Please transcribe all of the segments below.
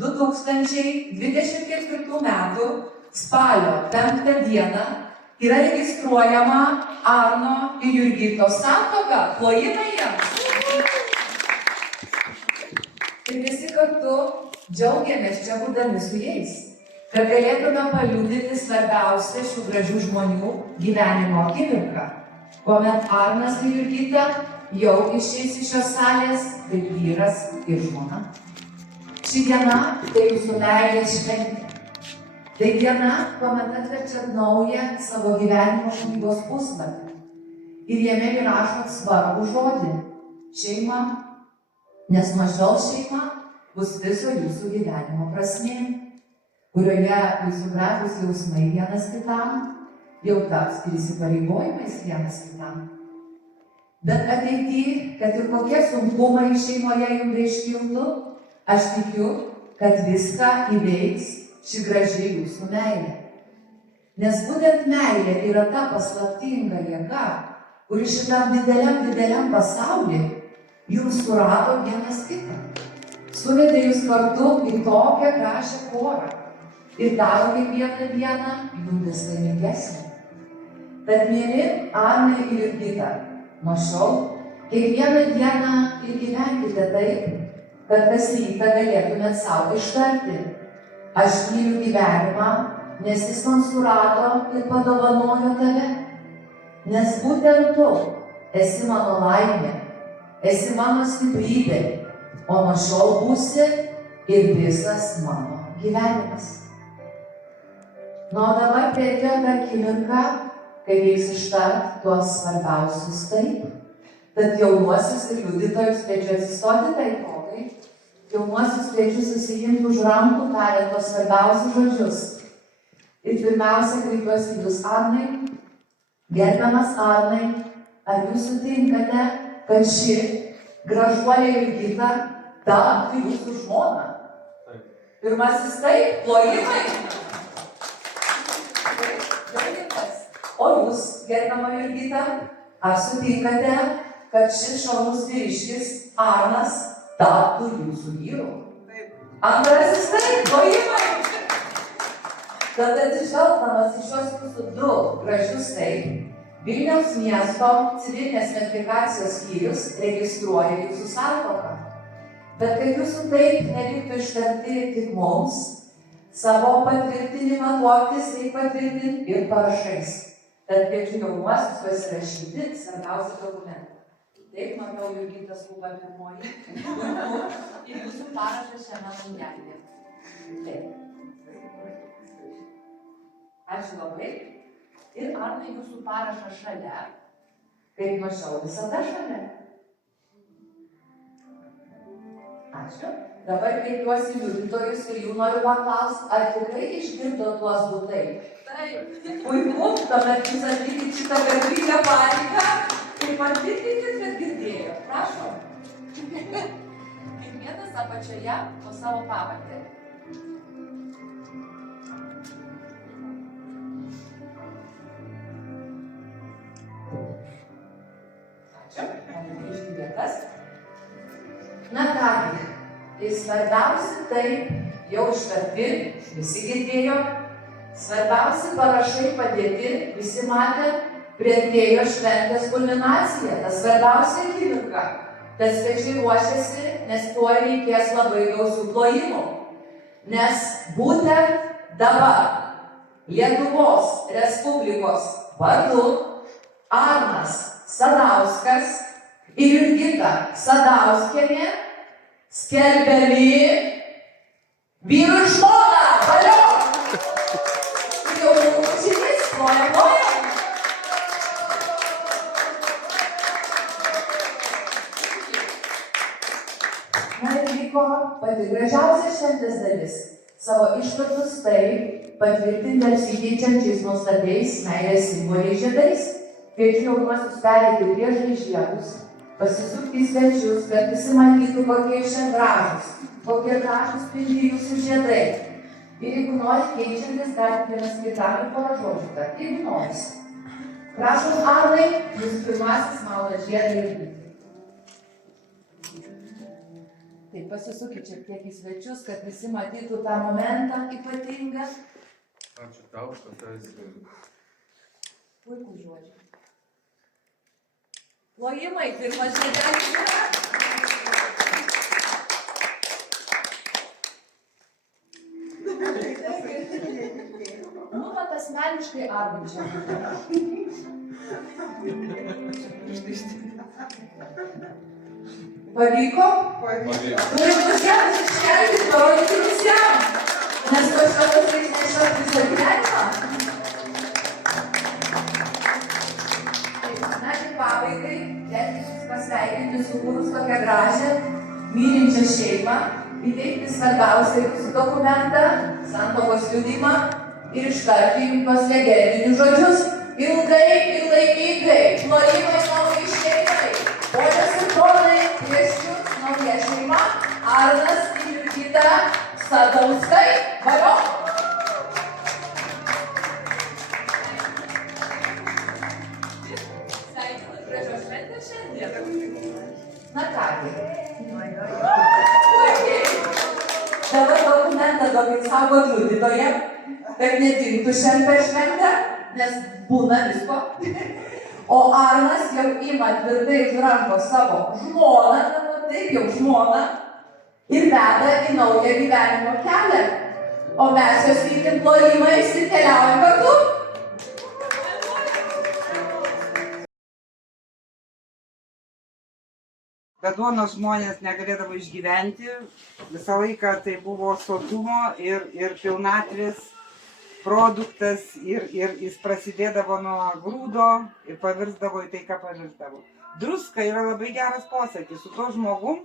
2024 metų spalio 5 dieną yra registruojama Arno ir Jurgitos santuoka. Plojimai jiems. Ir visi kartu džiaugiamės čia būdami su jais, kad galėtume paliudyti svarbiausią šių gražių žmonių gyvenimo akimirką, kuomet Arnas ir Jurgita jau išeis iš šios salės kaip vyras ir žmona. Ši diena tai jūsų meilės šventė. Tai diena, kuomet atverčiat naują savo gyvenimo knygos puslapį. Ir jame įrašot svarbų žodį - šeima. Nes nuo šiol šeima bus viso jūsų gyvenimo prasmė, kurioje jūsų gražūs jausmai vienas kitam jau taps ir įsipareigojimais vienas kitam. Bet ateityje, kad ir kokie sunkumai šeimoje jums iškiltų, aš tikiu, kad viską įveiks ši graži jūsų meilė. Nes būtent meilė yra ta paslaptinga jėga, kuri šitam dideliam pasaulyje jums surado vienas kitą. Suvedė jūs kartu į tokią gražią porą ir daro kiekvieną dieną jums vis laimingesnį. Tad mieli Arnai ir Jurgita, nuo šiol kiekvieną dieną ir gyvenkite taip, kad kas rytą galėtumėt savo ištarti: aš myliu gyvenimą, nes jis man surado ir padovanojo tave. Nes būtent tu esi mano laimė, esi mano stiprybė, o nuo šiol būsi ir visas mano gyvenimas. Nu, o dabar atėjo ta akimirka, kai reiks ištart tuos svarbiausius taip. Tad jaunuosius ir liudytojus kviečiu atsistoti tai progai. Jaunuosius kviečiu susiimti už rankų, tariant tuos svarbiausius žodžius. Ir pirmiausia, kreipiuosi į jūs, Arnai. Gerbiamas Arnai, ar jūs sutinkate, kad ši gražuolė Jurgita taptų jūsų žmona? Pirmasis taip, plojimai. O jūs, gerbiama Jurgita, ar sutinkate, kad šis šaunus vyriškis Arnas taptų jūsų vyru? Antrasis taip, plojimai. Tad atsižvelgdamas į šios jūsų du gražius taip, Vilniaus miesto civilinės metrikacijos skyrius registruoja jūsų santuoką. Bet kad jūsų taip neliktų ištarti tik mums, savo patvirtinimą tuoktis reikia patvirtinti ir parašais. Tad kviečiu jaunuosius pasirašyti svarbiausią dokumentą. Taip, matau, Jurgita skuba pirmoji. Ir jūsų parašas šiame langelyje. Taip. Ačiū labai. Ir Arnai, jūsų parašas šalia, kaip nuo šiol visada šalia. Ačiū. Dabar kreipiuosi liudytojus ir jų noriu paklausti, ar tikrai išgirdo tuos du taip? Taip. Puiku, tuomet jūs atlikit šitą garbingą pareigą ir patvirtinkit, kad girdėjo. Prašom. Kiekvienas apačioje po savo pavardę. Ačiū. Galime grįžti vietas. Na kągi, tai svarbiausi taip jau ištarti, visi girdėjo. Svarbiausi parašai padėti, visi matė, priartėjo šventės kulminacija, ta svarbiausia akimirka. Tad svečiai ruošiasi, nes tuoj reikės labai gausių plojimų. Nes būtent dabar Lietuvos Respublikos vardu Arnas Sadauskas ir Jurgita Sadauskienė skelbiami vyru ir žmona. Valio! Jau žymis, ploja. Na ir vyko pati gražiausia šventės dalis. Savo ištartus tai patvirtinti apsikeičiančiais nuostabiais meilės simboliais žiedais. Kviečiu jaunuosius pereiti prieš žiedus, pasisukti į svečius, kad visi matytų, kokie šie gražūs, kokie gražūs spindi jūsų žiedai. Ir jeigu norit keičiantis, galite vienas kitam ir porą žodžių tarti, jeigu noris. Prašom, Arnai, jūs pirmasis malda žiedą ir gyti. Tai pasisukit šiek tiek į svečius, kad visi matytų tą momentą ypatingą. Ačiū tau, kad tu esi. Puikų žodžių. Plojimai, pirmas žiedelis. Nu, vat asmeniškai Arvydžiui. Pavyko? Pavyko. Turim visiems iškelti, parodyti visiems. Nes kažkas reiks nešiot visą gyvenimą. Na ir pabaigai, leiskit pasveikinti sukūrus tokią gražią, mylinčią šeimą, įteikti svarbiausią jūsų dokumentą, santuokos liudijimą ir ištarti jums tuos legendinius žodžius. Ilgai ir laimingai, plojimai naujai šeimai. Ponios ir ponai, prieš jus nauja šeima, Arnas ir Jurgita Sadauskai. Valio! Sveikinam gražios šventės šiandien. Na kągi. Puikiai. Dabar dokumentą duokit saugot liudytoją, kad nedingtų šiandien per šventę, nes būna visko. O Arnas jau ima tvirtai už rankos savo žmoną, taip jau žmoną, ir veda į naują gyvenimo kelią. O mes jos lydim plojimais ir keliaujam kartu. Be duonos žmonės negalėdavo išgyventi, visą laiką tai buvo sotumo ir pilnatvės produktas ir jis prasidėdavo nuo grūdo ir pavirsdavo į tai, ką pavirsdavo. Druska yra labai geras posakis, su to žmogum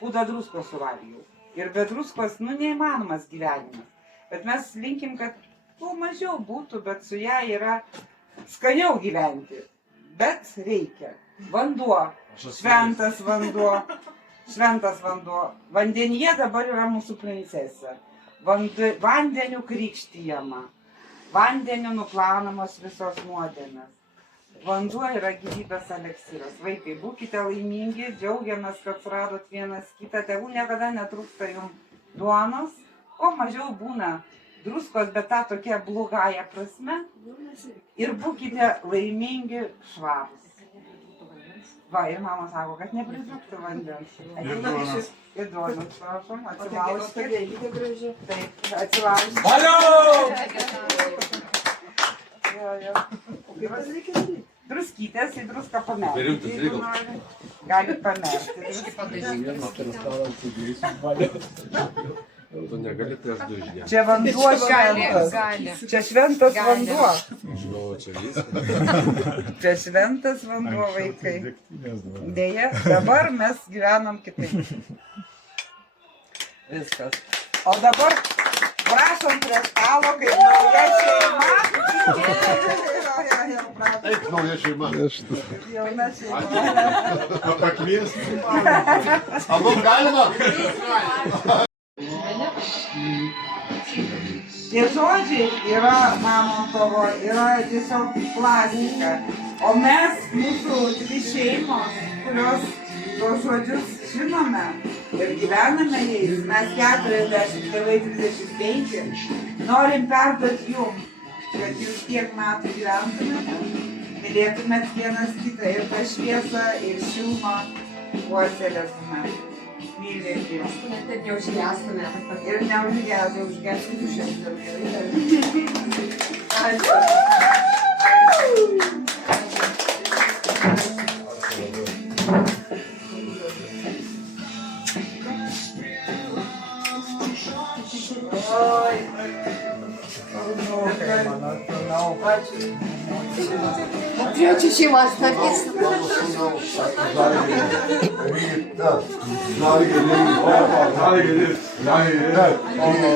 pūdą druskos suvalgiau. Ir be druskos, neįmanomas gyvenimas. Bet mes linkim, kad kuo mažiau būtų, bet su ją yra skaniau gyventi. Bet reikia. Vanduo. Šventas vanduo, šventas vanduo. Vandenyje dabar yra mūsų princesė. Vandeniu krikštijama. Vandeniu nuplaunamos visos nuodėmės. Vanduo yra gyvybės eleksyras. Vaikai, būkite laimingi, džiaugiamės, kad suradot vienas kitą. Tėvų niekada netrūksta jums duonos. Kuo mažiau būna druskos, bet tą tokia blogąją prasme. Ir būkite laimingi, švarūs. Va, ir mama sako, kad nepridurktų vandens. Ir duonos, prašom, atsilaužti. Taip, atsilaužti. Valio! Druskytės į druską pamerkti. Galit pamerkti. Tu negali, tai aš du išgėriau. Čia vanduo šventas. Čia šventas vanduo. Žinau, čia viskas. Čia šventas vanduo, vaikai. Deja, dabar mes gyvenam kitaip. Viskas. O dabar prašom prie stalo, kaip nauja šeima. Eik, nauja šeima. Jauna šeima. Pakviesti. Abu galima? Tie žodžiai yra Mamontovo, yra tiesiog plastika. O mes, mūsų dvi šeimos, kurios tuos žodžius žinome ir gyvename jais, mes 40, tėvai 35, norim perduoti jums, kad jūs tiek metų gyventumėte, mylėtumėt vienas kitą ir tą šviesą ir šilumą puoselėtumėt. Mylim jums. Net neužgęstume. Ir neužgęstų, užgęstų šiandien. Ačiū. Oi. Ačiū šeimos narys.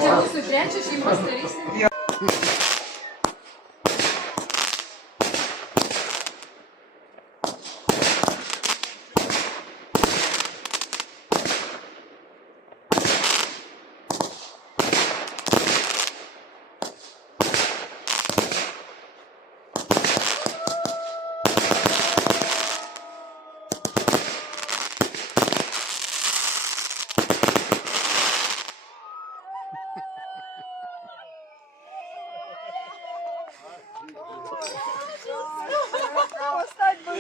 Čia mūsų trečias šeimos narys. Postać, bo